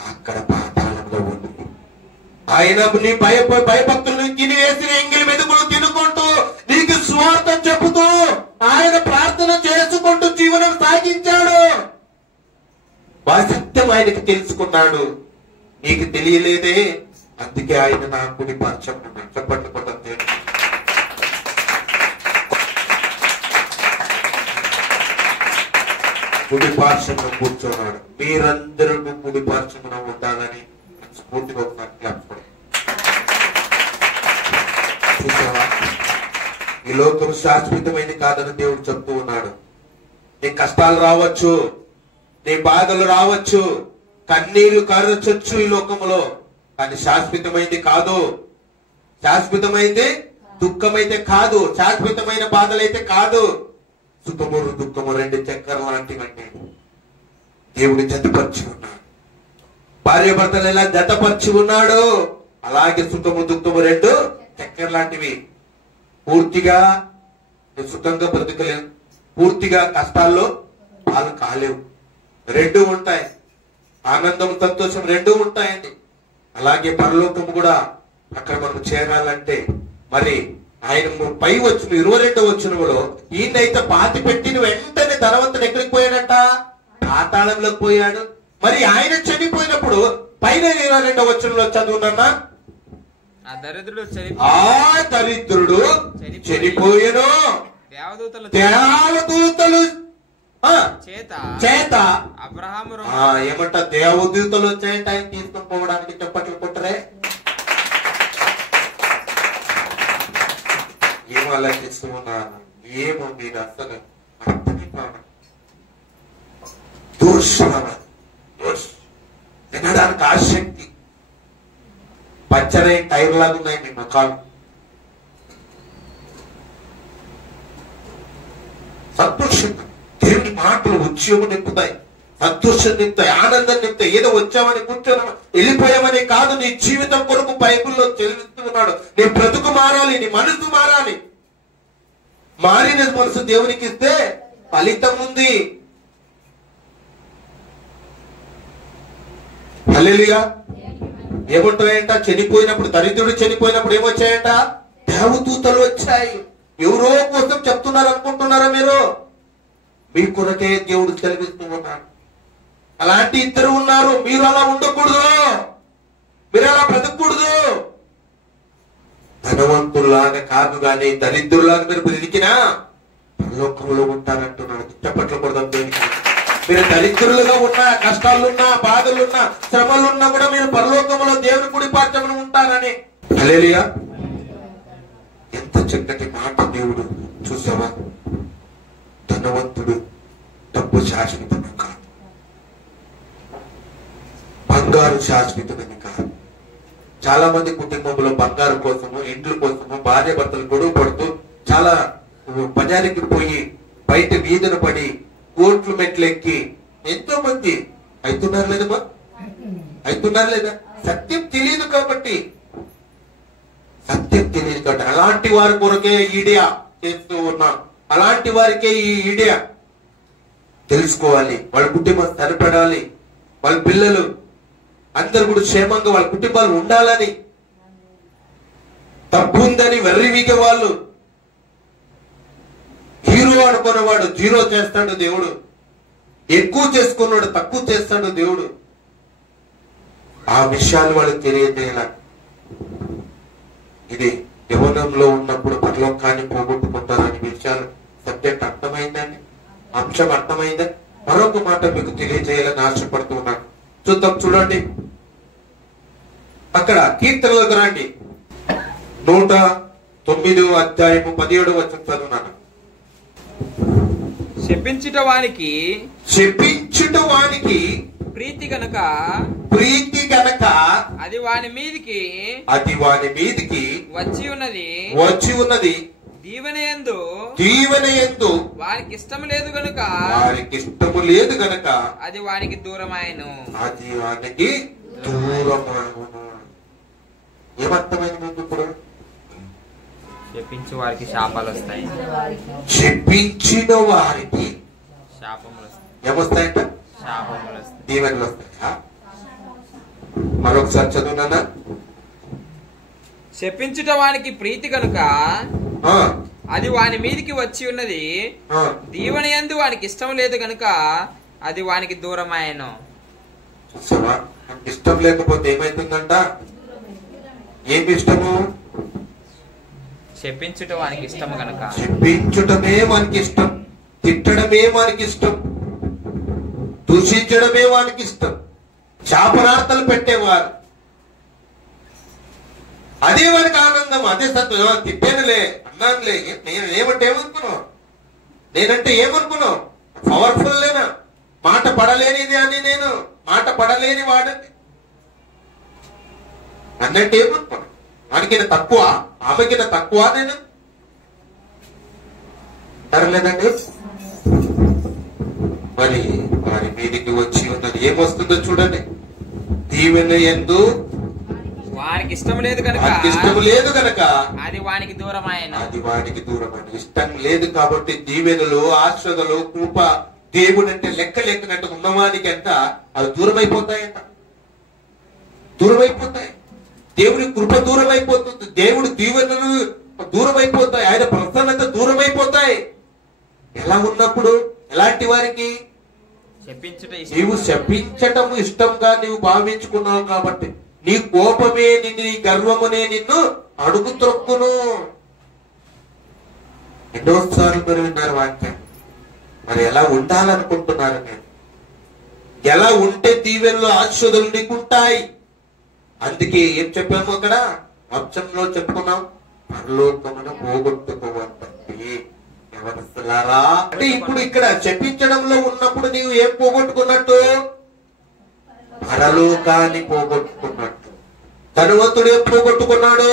అక్కడ పాతాళంలో ఉంది. ఆయన నీ భయభక్తులను తిని వేసిన ఎంగిలి మెతుకులు తినుకుంటూ నీకు స్వార్థం చెబుతూ ఆయన ప్రార్థన చేసుకుంటూ జీవనం సాగించాడు. సత్యం ఆయనకి తెలుసుకున్నాడు, నీకు తెలియలేదే. అందుకే ఆయన నా కుడి పార్శ్వమున చెప్పట్టుకుంటుంది. కుడి పార్శ్వమున కూర్చున్నాడు. మీరందరూ కుడి పార్శ్వమున ఉండాలని స్ఫూర్తిగా ఒకసారి జ్ఞాపకం. చూసావా, ఈ లోకం శాశ్వతమైనది కాదని దేవుడు చెప్తూ ఉన్నాడు. నీ కష్టాలు రావచ్చు, నీ బాధలు రావచ్చు, కన్నీళ్లు కారొచ్చు ఈ లోకంలో, కానీ శాశ్వతమైంది కాదు. శాశ్వతమైంది దుఃఖమైతే కాదు, శాశ్వతమైన బాధలైతే కాదు. సుఖము దుఃఖము రెండు చక్కెర లాంటివండి. దేవుడు జతపరిచి ఉన్నాడు. భార్య భర్తలు ఎలా జతపరిచి ఉన్నాడు, అలాగే సుఖము దుఃఖము రెండు చక్కెర లాంటివి. పూర్తిగా సుఖంగా బ్రతకలేవు, పూర్తిగా కష్టాల్లో పాలు కాలేవు. రెండు ఉంటాయి, ఆనందం సంతోషం రెండు ఉంటాయండి. అలాగే పరలోకము కూడా అక్కడ మనం చేరాలంటే మరి ఆయన పై వచ్చిన 22వ వచనంలో ఈయనైతే పాతి పెట్టిన వెంటనే ధనవంతుడు ఎక్కడికి పోయాడట? పాతాళంలోకి పోయాడు. మరి ఆయన చనిపోయినప్పుడు పైన 22వ వచనంలో చదువునన్నా, ఆ దరిద్రుడు చనిపోయాను, దేవదూతలు చేత అబ్రహాము ఏమంట దేవదూతలు వచ్చాయంట ఆయన తీసుకొని పోవడానికి. చెప్పట్లు కొట్టరే. ఏమో ఆలోచిస్తూ ఉన్నాను, ఏమో మీరు అసలు అర్థమే కాదు. వినడానికి ఆసక్తి, పచ్చరై టైర్ లాగా ఉన్నాయి మీ ముఖాలు. సంతోషంగా దేవుని మాటలు ఉద్యోగం నింపుతాయి, సంతోషం నింపుతాయి, ఆనందం నింపుతాయి. ఏదో వచ్చామని కూర్చొని వెళ్ళిపోయామని కాదు, నీ జీవితం కొరకు బైబిల్లో తెలుస్తున్నాడు. నీ బ్రతుకు మారాలి, నీ మనసు మారాలి. మారిన మనసు దేవునికి ఇస్తే ఫలితం ఉంది. హల్లెలూయా. ఏముంటాయంట? చనిపోయినప్పుడు, దరిద్రుడు చనిపోయినప్పుడు ఏమొచ్చాయంట? దేవదూతలు వచ్చాయి. ఎవరో కోసం చెప్తున్నారు అనుకుంటున్నారా మీరు? మీ కొరకే దేవుడు తెలిపిస్తూ ఉన్నాడు. అలాంటి ఇద్దరు ఉన్నారు. మీరు అలా ఉండకూడదు, మీరు అలా బ్రతకూడదు. ధనవంతుల్లాగా కాదు, కానీ దరిద్రులాగా మీరు బ్రతికినా పరలోకంలో ఉంటారంటున్నాడు. చెప్పట్లు కొడదాం దేనికి. మీరు దరిద్రులుగా ఉన్నా, కష్టాలున్నా, బాధలున్నా, శ్రమలున్నా కూడా మీరు పరలోకంలో దేవుని కుడి పార్శ్వమున ఉంటారని. హల్లెలూయా. ఎంత చక్కటి మాట దేవుడు చూసావా, ధనవంతుడు డబ్బు శాశ్వతమే కాదు, బంగారు శాశ్వతమని కాదు. చాలా మంది కుటుంబంలో బంగారు కోసము, ఇండ్ల కోసము భార్య భర్తలు గొడవ పడుతూ చాలా బజారుకి పోయి బయట వీధున పడి కోట్లు మెట్లెక్కి ఎంతో మంది అవుతున్నారు లేదమ్మా, అవుతున్నారు లేదా? సత్యం తెలియదు కాబట్టి, సత్యం తెలియదు కాబట్టి అలాంటి వారి కొరకే ఈడియా చేస్తూ ఉన్నాం. అలాంటి వారికే ఈ ఈడియా తెలుసుకోవాలి, వాళ్ళ కుటుంబం సరిపడాలి, వాళ్ళ పిల్లలు అందరు కూడా క్షేమంగా వాళ్ళ కుటుంబాలు ఉండాలని. తప్పు ఉందని వెర్రివీగే వాళ్ళు, హీరో అనుకున్నవాడు జీరో చేస్తాడు దేవుడు, ఎక్కువ చేసుకున్నాడు తక్కువ చేస్తాడు దేవుడు. ఆ విషయాలు వాళ్ళకి తెలియజేయాల. ఇది యవ్వనంలో ఉన్నప్పుడు పరలోకాన్ని పోగొట్టుకుంటారనే విషయాలు సబ్జెక్ట్ అర్థమైందండి, అంశం అర్థమైందా? మరొక మాట మీకు తెలియజేయాలని ఆశపడుతున్నాను. చూద్దాం, చూడండి. అక్కడ కీర్తనలకు రండి, 109వ అధ్యాయము 17వ వచనం చదువున్నాను. శపించుట వానికి ప్రీతి గనక అది వాని మీదికి వచ్చి ఉన్నది దీవెనయందు వారికి ఇష్టము లేదు గనుక అది వానికి దూరమాయను. ఏమర్థమైంది మీకు ఇప్పుడు? శపించు వారికి శాపాలు వస్తాయి, చెప్పించిన వారికి శాపములు వస్తాయి. ఏమొస్తాయంట? శాపములు వస్తాయి, దీవెనలు వస్తాయా? మరొకసారి చదువునా? శపించుట వానికి ప్రీతి కనుక అది వాని మీదికి వచ్చి ఉన్నది, దీవెనయందు వానికి ఇష్టం లేదు గనుక అది వానికి దూరమాయను. చూసావా, ఇష్టం లేకపోతే ఏమైతుందంట? ఏమి ఇష్టము? శపించుట వానికి ఇష్టం గనుక, చెప్పించుటమే వానికి ఇష్టం, తిట్టడమే వానికి ఇష్టం, దూషించడమే వానికి ఇష్టం, శాపనార్థాలు పెట్టేవారు, అదే వారికి ఆనందం, అదే సత్వం. తిట్టానులే, అన్నానులే, నేను ఏమంటే ఏమనుకున్నావు? నేనంటే ఏమనుకున్నావు? పవర్ఫుల్ లేనా? మాట పడలేనిది అని, నేను మాట పడలేని వాడని అన్నట్టు ఏమనుకున్నావు? వానికి తక్కువ, ఆమెకి తక్కువ నేను సరలేదండి. మరి వారి మీదికి వచ్చి ఉన్నది ఏమొస్తుందో చూడండి. దీవెనయందు వానికి ఇష్టం లేదు కనుక అది వానికి దూరమైన. ఇష్టం లేదు కాబట్టి దీవెనలు, ఆశ్రదలు, కృప, దేవుడు అంటే లెక్క లేకున్నట్టు ఉన్నవానికి ఎంత అది దూరమైపోతాయంట, దూరమైపోతాయి. దేవుడి కృప దూరం అయిపోతుంది, దేవుడు దీవెనలు దూరం అయిపోతాయి, ఆయన ప్రసన్నత దూరం అయిపోతాయి. ఎలా ఉన్నప్పుడు? ఎలాంటి వారికి? నీవు శపించటం ఇష్టంగా నీవు భావించుకున్నావు కాబట్టి నీ కోపమే నిన్ను, నీ గర్వమునే నిన్ను అడుగు త్రొక్కును. ఎన్నోసార్లు మీరు విన్నారు వాక్యం. మరి ఎలా ఉండాలనుకుంటున్నారు? నేను ఎలా ఉంటే దీవెనలు, ఆశీర్వాదాలు నీకుంటాయి? అందుకే ఏం చెప్పాము అక్కడ అంశంలో చెప్పుకున్నాం, పరలోకమును పోగొట్టుకోవాలి. ఎవరులారా అంటే ఇప్పుడు ఇక్కడ చెప్పించడంలో ఉన్నప్పుడు నీవు ఏం పోగొట్టుకున్నట్టు? పరలోకాన్ని పోగొట్టుకున్నట్టు. ధనవంతుడు ఏం పోగొట్టుకున్నాడు?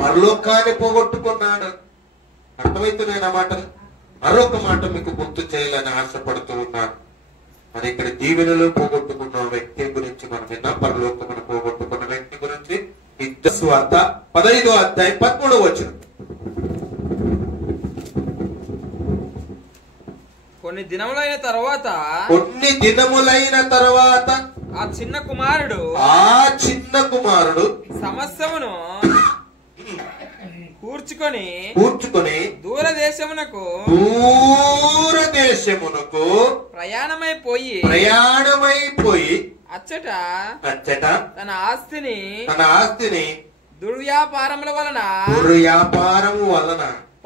పరలోకాన్ని పోగొట్టుకున్నాడు. అర్థమవుతున్నాయి మాటలు. మరొక మాట మీకు గుర్తు చేయాలని ఆశపడుతూ ఉన్నాను. మరి ఇక్కడ దీవెనలు పోగొట్టుకున్న వ్యక్తి గురించి మనం విన్నాం, పరలోకమును పోగొట్టుకున్న వ్యక్తి గురించి. సువార్త 15వ అధ్యాయం 13వ వచనం. కొన్ని దినములైన తర్వాత ఆ చిన్న కుమారుడు సమస్తమును కూర్చుకొని దూరదేశమునకు ప్రయాణమైపోయి అచ్చట తన ఆస్తిని దుర్వ్యాపారముల వలన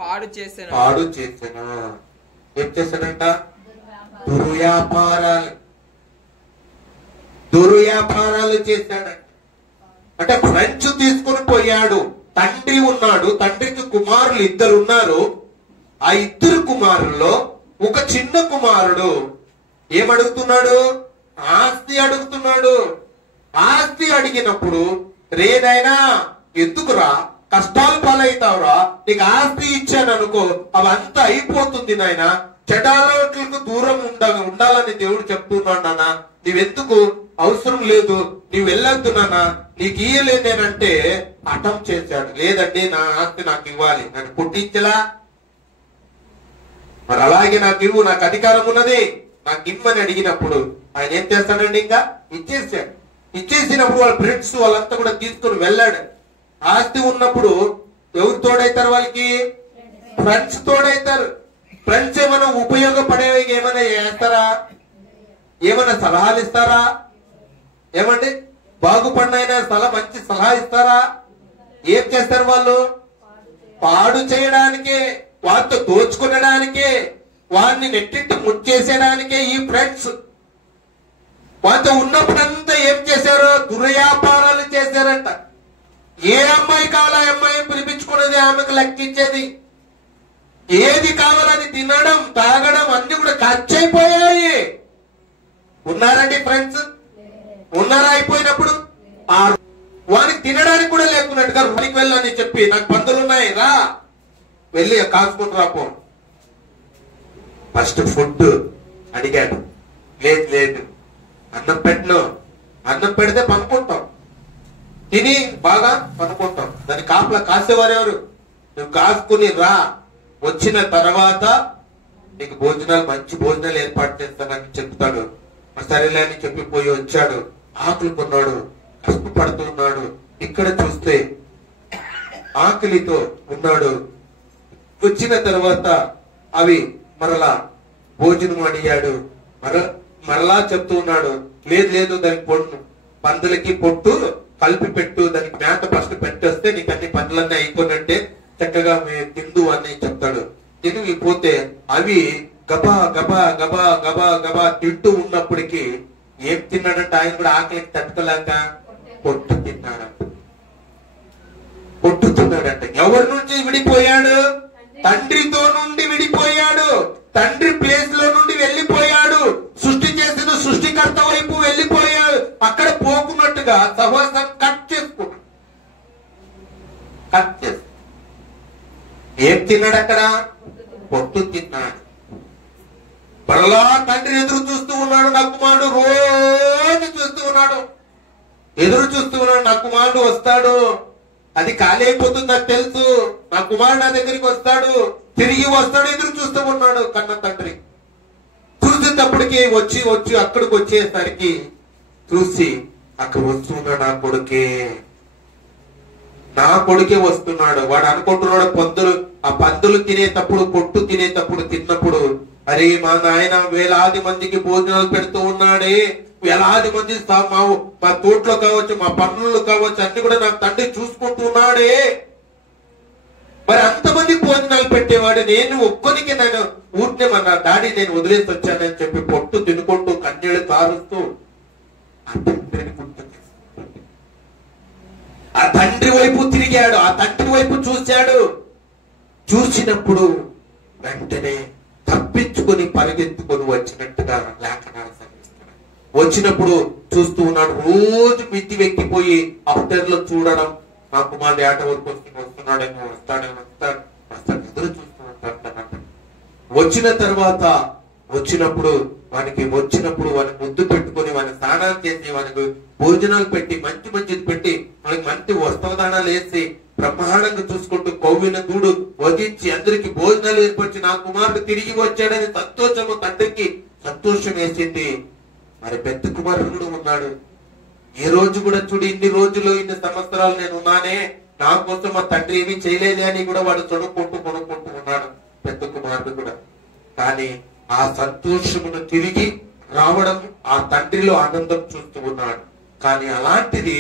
పాడు చేసెను. ఏం చేశాడంట? దుర్వ్యాపారాలు చేశాడంట. అంటే ఫ్రెంచ్ తీసుకుని పోయాడు. తండ్రి ఉన్నాడు, తండ్రికి కుమారులు 2 ఉన్నారు. ఆ ఇద్దరు కుమారుల్లో ఒక చిన్న కుమారుడు ఏమడుగుతున్నాడు? ఆస్తి అడుగుతున్నాడు. ఆస్తి అడిగినప్పుడు రేనైనా ఎందుకురా కష్టాలు పాలవుతావురా, నీకు ఆస్తి ఇచ్చాను అనుకో అవంతా అయిపోతుంది నాయన, చెడాలకు దూరం ఉండాలని దేవుడు చెప్తున్నాడు నాన్న, నీవెందుకు అవసరం లేదు, నీవు వెళ్ళొద్దు నాన్న, నీకు ఇయ్యలేదేనంటే హఠం చేశాడు. లేదండి నా ఆస్తి నాకు ఇవ్వాలి, నన్ను పుట్టించలా, మరి అలాగే నాకు ఇవ్వు, నాకు అధికారం ఉన్నది, నాకు ఇమ్మని అడిగినప్పుడు ఆయన ఏం చేస్తాడండి? ఇంకా ఇచ్చేసాడు. ఇచ్చేసినప్పుడు వాళ్ళ ఫ్రెండ్స్ వాళ్ళంతా కూడా తీసుకుని వెళ్ళాడు. ఆస్తి ఉన్నప్పుడు ఎవరు తోడైతారు? వాళ్ళకి ఫ్రెండ్స్ తోడైతారు. ఫ్రెండ్స్ ఏమైనా ఉపయోగపడేవి ఏమైనా చేస్తారా? ఏమైనా సలహాలు ఇస్తారా? ఏమండి బాగుపడినైనా మంచి సలహా ఇస్తారా? ఏం చేస్తారు వాళ్ళు? పాడు చేయడానికే, వారితో దోచుకునడానికే, వారిని నెట్టింటి ముచ్చేసేయడానికే ఈ ఫ్రెండ్స్. వారితో ఉన్నప్పుడంతా ఏం చేశారు? దుర్వ్యాపారాలు చేశారంట. ఏ అమ్మాయి కావాలో అమ్మాయి పిలిపించుకున్నది, ఆమెకు లెక్కించేది, ఏది కావాలని తినడం తాగడం అన్ని కూడా ఖర్చు అయిపోయాయి. ఉన్నారండి ఫ్రెండ్స్? ఉన్నారా? అయిపోయినప్పుడు వానికి తినడానికి కూడా లేకున్నట్టుగా పనికి వెళ్ళని చెప్పి, నాకు పందులు ఉన్నాయి రా, వెళ్ళి కాసుకుంటూ రాపో. ఫస్ట్ ఫుడ్ అడిగాడు, లేదు అన్నం పెట్టను, అన్నం పెడితే పనుకుంటాం, తిని బాగా పనుకుంటాం, దాన్ని కాపలా కాసేవారెవరు? నువ్వు కాసుకుని రా, వచ్చిన తర్వాత నీకు భోజనాలు మంచి భోజనాలు ఏర్పాటు చేస్తానని చెప్తాడు. సరేలే అని చెప్పిపోయి వచ్చాడు. ఆకలి కొన్నాడు, కష్టపడుతున్నాడు. ఇక్కడ చూస్తే ఆకలితో ఉన్నాడు. వచ్చిన తర్వాత అవి మరలా భోజనం అడిగాడు. మరలా చెప్తూ ఉన్నాడు, లేదు దానికి పందులకి పొట్టు కలిపి పెట్టు, దానికి మేత ఫస్ట్ పెట్టేస్తే నీకు అన్ని పనులన్నీ అయిపోయినట్టే, చక్కగా తిందు అని చెప్తాడు. తిరిగిపోతే అవి గబా గబా గబా గబా గబా తింటూ ఉన్నప్పటికీ ఏం తిన్నాడంటే ఆయన కూడా ఆకలికి తట్టుకోలేక పొట్టు తిన్నాడంట. పొట్టు తిన్నాడంట. ఎవరి నుంచి విడిపోయాడు? తండ్రితో నుండి విడిపోయాడు. తండ్రి ప్లేస్ లో నుండి వెళ్ళిపోయాడు. సృష్టి చేసిన సృష్టికర్త వైపు వెళ్ళిపోయాడు. అక్కడ పోకున్నట్టుగా సహవాసం కట్ చేసుకున్నాడు. ఏం తిన్నాడు అక్కడ? పొట్టు తిన్నాడు. మరలా తండ్రి ఎదురు చూస్తూ ఉన్నాడు. నా కుమారుడు రోజు చూస్తూ ఉన్నాడు, ఎదురు చూస్తూ ఉన్నాడు. నా కుమారుడు వస్తాడు, అది ఖాళీ అయిపోతుంది నాకు తెలుసు, నా కుమారుడు నా దగ్గరికి వస్తాడు, తిరిగి వస్తాడు, ఎదురు చూస్తూ ఉన్నాడు కన్న తండ్రి. చూసేటప్పటికి వచ్చి అక్కడికి వచ్చేసరికి చూసి అక్కడ వస్తున్నాడు నా కొడుకే వస్తున్నాడు. వాడు అనుకుంటున్నాడు ఆ పందులు తినేటప్పుడు పొట్టు తినేటప్పుడు తిన్నప్పుడు, అరే మా నాయన వేలాది మందికి భోజనాలు పెడుతూ ఉన్నాడే, వేలాది మంది మా తోటలో కావచ్చు, మా పనులు కావచ్చు, అన్ని కూడా నా తండ్రి చూసుకుంటున్నాడే, మరి అంతమంది భోజనాలు పెట్టేవాడు, నేను ఒక్కరికి నేను ఊరినే మన డాడీ నేను వదిలేసి వచ్చానని చెప్పి పొట్టు తినుకుంటూ కన్నీళ్ళు కారుస్తూ ఆ తండ్రి వైపు తిరిగాడు. ఆ తండ్రి వైపు చూశాడు. చూసినప్పుడు వెంటనే తప్పించుకొని పరిగెత్తుకొని వచ్చినట్టుగా లేఖనాలు సంధిస్తున్నాడు. వచ్చినప్పుడు చూస్తూ ఉన్నాడు. రోజు మిద్ది వెక్కిపోయి అఫ్టర్లో చూడడం, నా కుమారుడు ఏట వరకు వస్తున్నాడేమో, వస్తాడు ఎదురు చూస్తూ ఉంటాడు. వచ్చినప్పుడు వానికి ముద్దు పెట్టుకుని వాని స్నానాలు చేసి వానికి భోజనాలు పెట్టి మంచిది పెట్టి మనకి మంచి వస్త్రదానాలు వేసి బ్రహ్మాండంగా చూసుకుంటూ కొవ్విన దూడు వధించి అందరికి భోజనాలు ఏర్పరిచి నా కుమారుడు తిరిగి వచ్చాడని సంతోషము తండ్రికి సంతోషం వేసింది. మరి పెద్ద కుమారుడు కూడా ఉన్నాడు. ఏ రోజు కూడా చూడు, ఇన్ని రోజులు ఇన్ని సంవత్సరాలు నేను ఉన్నానే, నా కోసం మా తండ్రి ఏమీ చేయలేదే అని కూడా వాడు కొనుక్కుంటూ ఉన్నాడు పెద్ద కుమారుడు కూడా. కానీ ఆ సంతోషమును తిరిగి రావడం, ఆ తండ్రిలో ఆనందం చూస్తూ ఉన్నాడు. కానీ అలాంటిది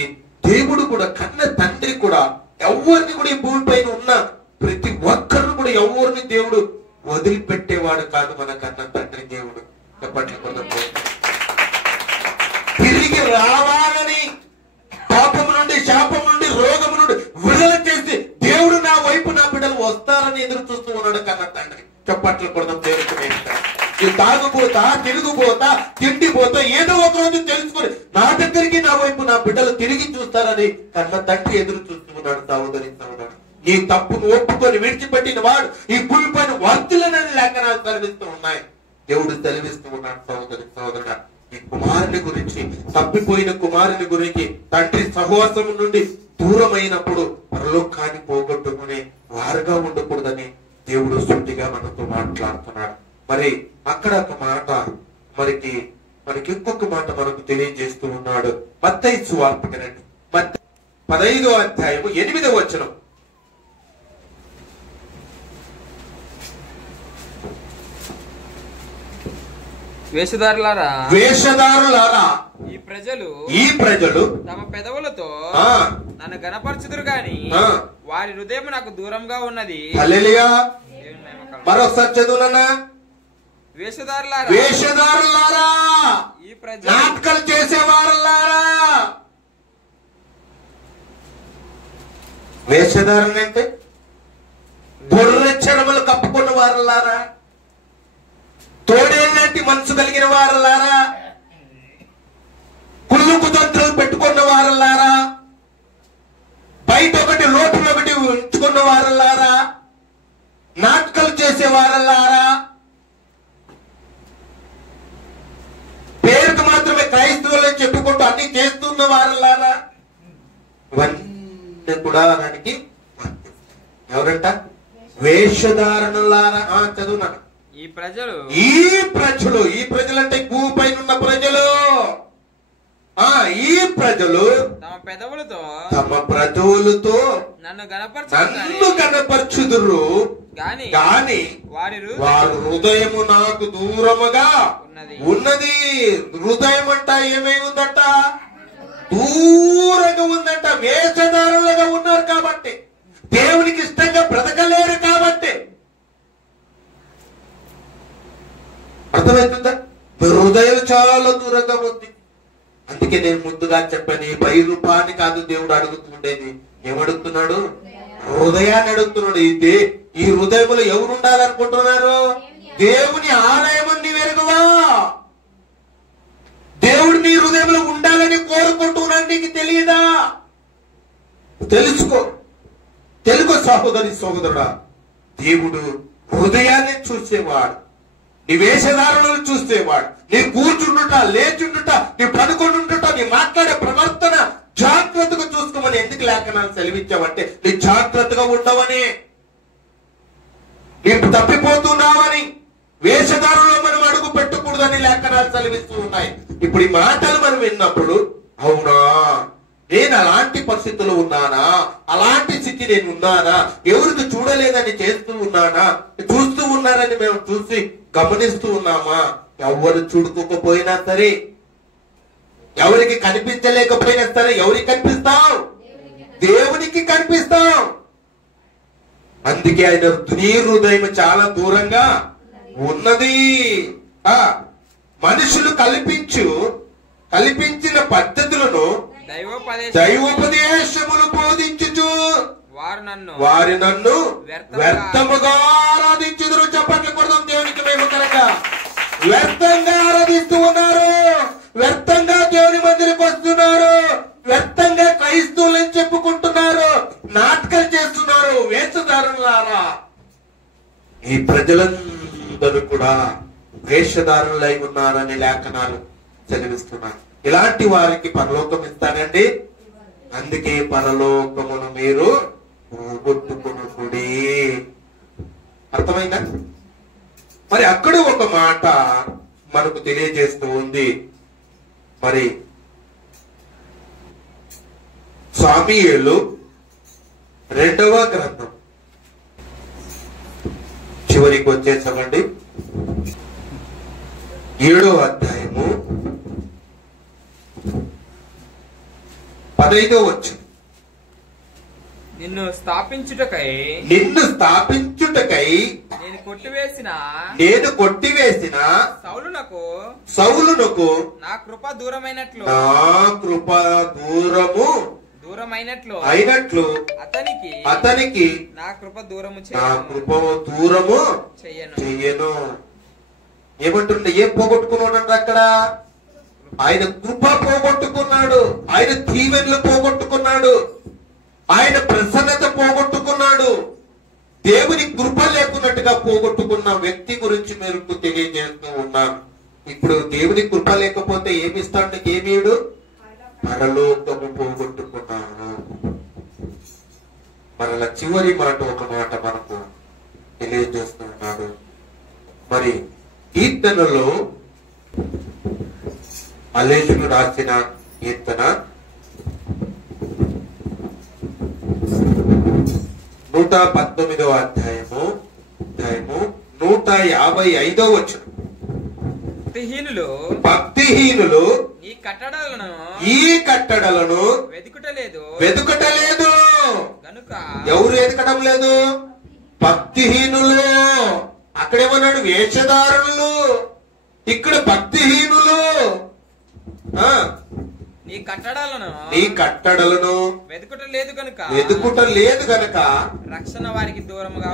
దేవుడు కూడా, కన్న తండ్రి కూడా ఎవరిని కూడా ఈ భూమి పైన ఉన్న ప్రతి ఒక్కరిని కూడా ఎవరిని దేవుడు వదిలిపెట్టేవాడు కాదు. మన కన్న తండ్రి దేవుడు తిరిగి రావాలని, పాపము నుండి శాపము నుండి రోగము నుండి విడుదల చేసి దేవుడు నా వైపు నా బిడ్డలు వస్తారని ఎదురు చూస్తూ ఉన్నాడు కన్న తండ్రి. చప్పట్లు కొడదాం దేవుడికి. ఈ తాగుపోతా, తిరుగుపోతా, తిండిపోతా ఏదో ఒక రోజు తెలుసుకొని నా దగ్గరికి నా వైపు నా బిడ్డలు తిరిగి చూస్తారని కన్న తండ్రి ఎదురు చూస్తున్నాడు. సహోదరి సహోదరు, నీ తప్పును ఒప్పుకొని విడిచిపెట్టిన వాడు ఈ భూమి పైన వర్తులనని లేఖనాలు సెలవిస్తూ ఉన్నాయి. దేవుడు సెలవిస్తూ ఉన్నాడు. సహోదరి సహోదరుడా, ఈ కుమారుని గురించి, తప్పిపోయిన కుమారుని గురించి, తండ్రి సహవాసం నుండి దూరమైనప్పుడు పరలోకాన్ని పోగొట్టుకునే వారుగా ఉండకూడదని దేవుడు సూటిగా మనతో మాట్లాడుతున్నాడు. మరి అక్కడ ఒక మాట మనకి ఇంకొక మాట మనకు తెలియజేస్తూ ఉన్నాడు. మత్తయి సువార్త వినండి. 15వ అధ్యాయము 8వ వచనం. వేషధారులారా ఈ ప్రజలు తమ పెదవులతో నన్ను గణపరచుదురు గాని వారి హృదయం నాకు దూరంగా ఉన్నది. హల్లెలూయా. మరోసారి చదువునా. వేషధారులారా ఈ ప్రజలు నాటకాలు చేసేవారులారా. వేషధారులు అంటే గొర్రె చర్మలు కప్పుకున్న వారులారా, తోడేళ్ళంటి మనసు కలిగిన వారులారా, కుళ్ళు కుతంత్రాలు పెట్టుకున్న వారులారా, బయట ఒకటి లోపల ఒకటి ఉంచుకున్న వారులారా, నాటకాలు చేసే వారులారా, పేరుకు మాత్రమే క్రైస్తవులని చెప్పుకుంటూ అన్ని చేస్తున్న వారులారా, ఇవన్నీ కూడా దానికి ఎవరంట? వేషధారణలారా. చదువున్నాను. ఈ ప్రజలు ఈ ప్రజలు అంటే భూమి పైన ఉన్న ప్రజలు. ఈ ప్రజలు తమ పెదవులతో నన్ను గణపరచుదురు గాని వారి హృదయము నాకు దూరముగా ఉన్నది. హృదయం అంట ఏమై ఉందట? దూరంగా ఉందంట. వేషధారులుగా ఉన్నారు కాబట్టి, దేవునికి ఇష్టంగా బ్రతకలేరు కాబట్టి. అర్థమవుతుందా? హృదయం చాలా దూరంగా ఉంది. అందుకే నేను ముందుగా చెప్పాను, ఈ 10 రూపాయలు కాదు దేవుడు అడుగుతుండేది. ఏమడుగుతున్నాడు? హృదయాన్ని అడుగుతున్నాడు. ఈ హృదయంలో ఎవరు ఉండాలనుకుంటున్నారు? దేవుని ఆలయం నీ వెరుగువా. దేవుడు నీ హృదయంలో ఉండాలని కోరుకుంటున్నాడు. నీకు తెలియదా? తెలుగు సహోదరి సహోదరుడా, దేవుడు హృదయాన్ని చూసేవాడు. నీ వేషధారణలు చూసేవాడు. నీ కూర్చుండుట, లేచుండుట, నీ పడుకుంటుండుట, నీ మాట్లాడే ప్రవర్తన జాగ్రత్తగా చూసుకోమని ఎందుకు లేఖనాలు సెలవించావంటే నీ జాగ్రత్తగా ఉండవని, నీకు తప్పిపోతున్నావని, వేషధారణలో మనం అడుగు పెట్టకూడదని లేఖనాలు సెలవిస్తూ ఉన్నాయి. ఇప్పుడు ఈ మాటలు మనం విన్నప్పుడు, అవునా నేను అలాంటి పరిస్థితుల్లో ఉన్నానా, అలాంటి స్థితి నేను ఉన్నానా, ఎవరికి చూడలేదని చేస్తూ ఉన్నానా, చూస్తూ ఉన్నారని మేము చూసి గమనిస్తూ ఉన్నామా? ఎవరు చూడుకోకపోయినా సరే, ఎవరికి కనిపించలేకపోయినా సరే, ఎవరికి కనిపిస్తావు? దేవునికి కనిపిస్తావు. అందుకే ఆయన నీ హృదయం చాలా దూరంగా ఉన్నది. మనుషులు కల్పించిన పద్ధతులను దైవోపదేశములు బోధించుచు వారి నన్ను వ్యర్థముగా ఆరాధించుదురు. చెప్పట్లు కొడదాం దేవునికి మేమకరంగా. వ్యర్థంగా ఆరాధిస్తూ ఉన్నారు, వ్యర్థంగా దేవుని మందిరికి వస్తున్నారు, వ్యర్థంగా క్రైస్తవులని చెప్పుకుంటున్నారు, నాటకాలు చేస్తున్నారు. వేషధారులారా, ఈ ప్రజలందరూ కూడా వేషధారులై ఉన్నారని లేఖనాలు చదివిస్తున్నారు. ఇలాంటి వారికి పరలోకం ఇస్తానండి. అందుకే పరలోకమును మీరు పోగొట్టుకునుడి. అర్థమైందా? మరి అక్కడ ఒక మాట మనకు తెలియజేస్తూ ఉంది. మరి సామూయేలు 2వ గ్రంథం చివరికి వచ్చేసామండి. 7వ అధ్యాయము 15వ వచనం. నిన్ను స్థాపించుటకై నేను కొట్టివేసిన సౌలునకు నా కృప దూరం అయినట్లు అతనికి నా కృప దూరము చెయ్యను. ఏమంటుండే? ఏం పోగొట్టుకున్నాడు అక్కడ? ఆయన కృప పోగొట్టుకున్నాడు, ఆయన దీవెనలు పోగొట్టుకున్నాడు, ఆయన ప్రసన్నత పోగొట్టుకున్నాడు. దేవుని కృప లేకున్నట్టుగా పోగొట్టుకున్న వ్యక్తి గురించి మీకు తెలియజేస్తూ ఉన్నాను. ఇప్పుడు దేవుని కృప లేకపోతే ఏమిస్తాడు? ఏమీడు? పరలోకము పోగొట్టుకున్నాను. మరల చివరి మాట ఒక మాట మనకు తెలియజేస్తూ ఉన్నాడు. మరి కీర్తనలో అలేషుడు రాసిన కీర్తన 119వ అధ్యాయము 155వ వచనం. భక్తిహీనులు ఈ కట్టడలను వెతుకటలేదు గనుక ఎవరు వెతకడం లేదు? భక్తిహీనులు. అక్కడేమన్నాడు? వేషధారులు. ఇక్కడ భక్తిహీనులు. నీ కట్టడలను వెతుకుటలేదు గనక రక్షణ వారికి దూరముగా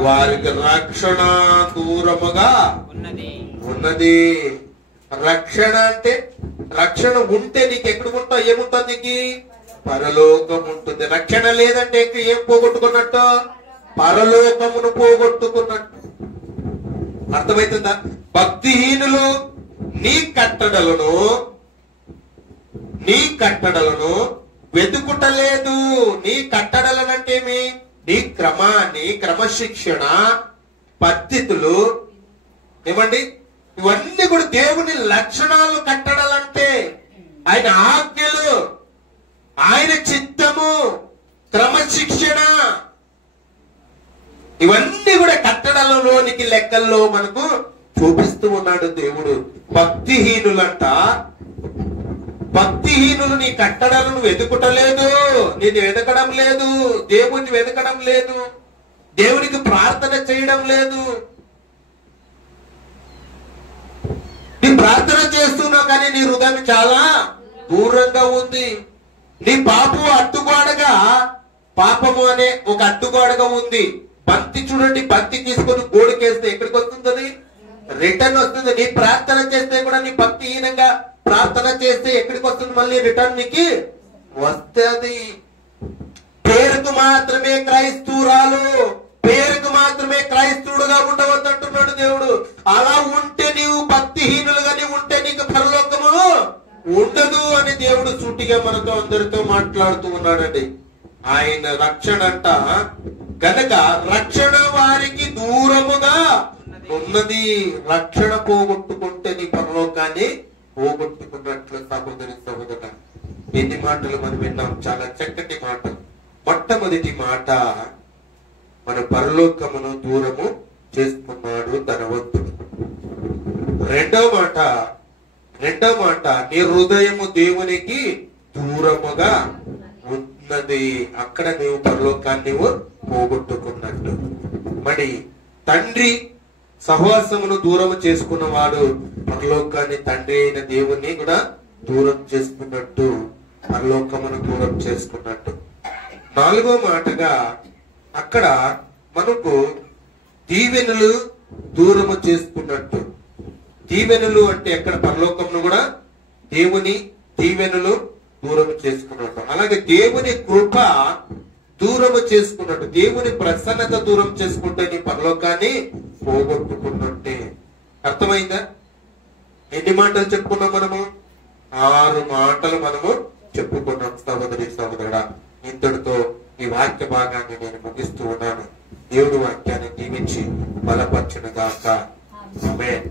ఉన్నది. రక్షణ అంటే రక్షణ ఉంటే నీకు ఎక్కడ ఉంటా? ఏముంటుంది? నీకు పరలోకం ఉంటుంది. రక్షణ లేదంటే ఏం పోగొట్టుకున్నట్టు? పరలోకమును పోగొట్టుకున్నట్టు. అర్థమవుతుందా? భక్తిహీనులు నీ కట్టడలను వెతుకుటలేదు. నీ కట్టడలనంటేమి? నీ క్రమశిక్షణ పద్ధతులు ఏమండి? ఇవన్నీ కూడా దేవుని లక్షణాలు. కట్టడాలంటే ఆయన ఆజ్ఞలు, ఆయన చిత్తము, క్రమశిక్షణ, ఇవన్నీ కూడా కట్టడలలోనికి లెక్కల్లో మనకు చూపిస్తూ ఉన్నాడు దేవుడు. భక్తిహీనులు నీ కట్టడలను వెతుకుటలేదు, నేను వెతకడం లేదు, దేవుణ్ణి వెతకడం లేదు, దేవునికి ప్రార్థన చేయడం లేదు. నీ ప్రార్థన చేస్తున్నావు కానీ నీ హృదయం చాలా దూరంగా ఉంది. నీ పాపము అనే ఒక అడ్డుగోడగా ఉంది. బంతి చూడండి, బంతి తీసుకొని గోడకేస్తే ఎక్కడికి వస్తుంది? రిటర్న్ వస్తుంది. నీ ప్రార్థన చేస్తే కూడా నీ భక్తిహీనంగా ప్రార్థన చేస్తే ఎక్కడికి వస్తుంది? మళ్ళీ రిటర్న్ నీకు వస్తుంది. పేరుకు మాత్రమే క్రైస్తవురాలు, పేరుకు మాత్రమే క్రైస్తవుడుగా ఉండవద్దంటున్నాడు దేవుడు. అలా ఉంటే నీవు భక్తిహీనులుగానే ఉంటే నీకు పరలోకము ఉండదు అని దేవుడు సూటిగా మనతో అందరితో మాట్లాడుతూ ఉన్నాడండి. ఆయన రక్షణ అంట గనక రక్షణ వారికి దూరముగా ఉన్నది. రక్షణ పోగొట్టుకుంటే నీ పరలోకాన్ని పోగొట్టుకున్నట్లు. సహోదరుడా, ఎన్ని మాటలు మనం విన్నాం, చాలా చక్కటి మాటలు. మొట్టమొదటి మాట, మన పరలోకమును దూరము చేసుకున్నాడు ధనవంతుడు. రెండో మాట నీ హృదయము దేవునికి దూరముగా ఉన్నది. అక్కడ నీవు పరలోకాన్ని పోగొట్టుకున్నట్టు. మరి తండ్రి సహవాసమును దూరము చేసుకున్నవాడు పరలోకాన్ని, తండ్రి అయిన దేవుణ్ణి కూడా దూరం చేసుకున్నట్టు, పరలోకమును దూరం చేసుకున్నట్టు. నాలుగో మాటగా అక్కడ మనకు దీవెనలు దూరము చేసుకున్నట్టు. దీవెనలు అంటే ఎక్కడ? పరలోకమును కూడా దేవుని దీవెనలు దూరము చేసుకున్నట్టు. అలాగే దేవుని కృప దూరము చేసుకున్నట్టు. దేవుని ప్రసన్నత దూరం చేసుకుంటే నీ పరలోకాన్ని పోగొట్టుకున్నట్టే. అర్థమైందా? ఎన్ని మాటలు చెప్పుకున్నాం మనము? 6 మాటలు మనము చెప్పుకున్నాం. సహోదరుడా, ఇంతటితో ఈ వాక్య భాగాన్ని నేను ముగిస్తూ ఉన్నాను. దేవుడు వాక్యాన్ని దీవించి బలపరచును గాక. ఆమేన్.